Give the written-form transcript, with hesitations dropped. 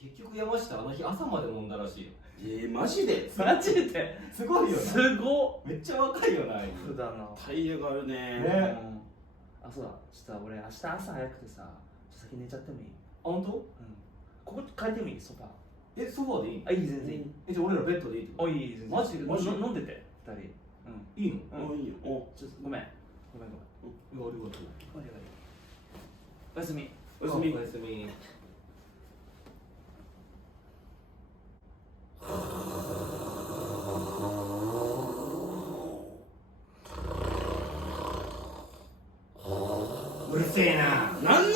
結局山下あの日朝まで飲んだらしいよ。マジでマジですごいよな。すごっ。めっちゃ若いよな。普段な。タイヤがあるね。ね。あ、そうだ。ちょっと俺明日朝早くてさ、先寝ちゃってもいい？あ、本当？ここ変えてもいい？ソファー。ソファーでいい？あ、いい、全然いい。じゃあ俺らベッドでいいってこと？あ、いい、全然。マジで飲んでて、二人。いいの？うん。いいよ。ちょっとごめん。ごめん。ありがとう。おやすみ。おやすみ。おやすみ。うるせえな。なん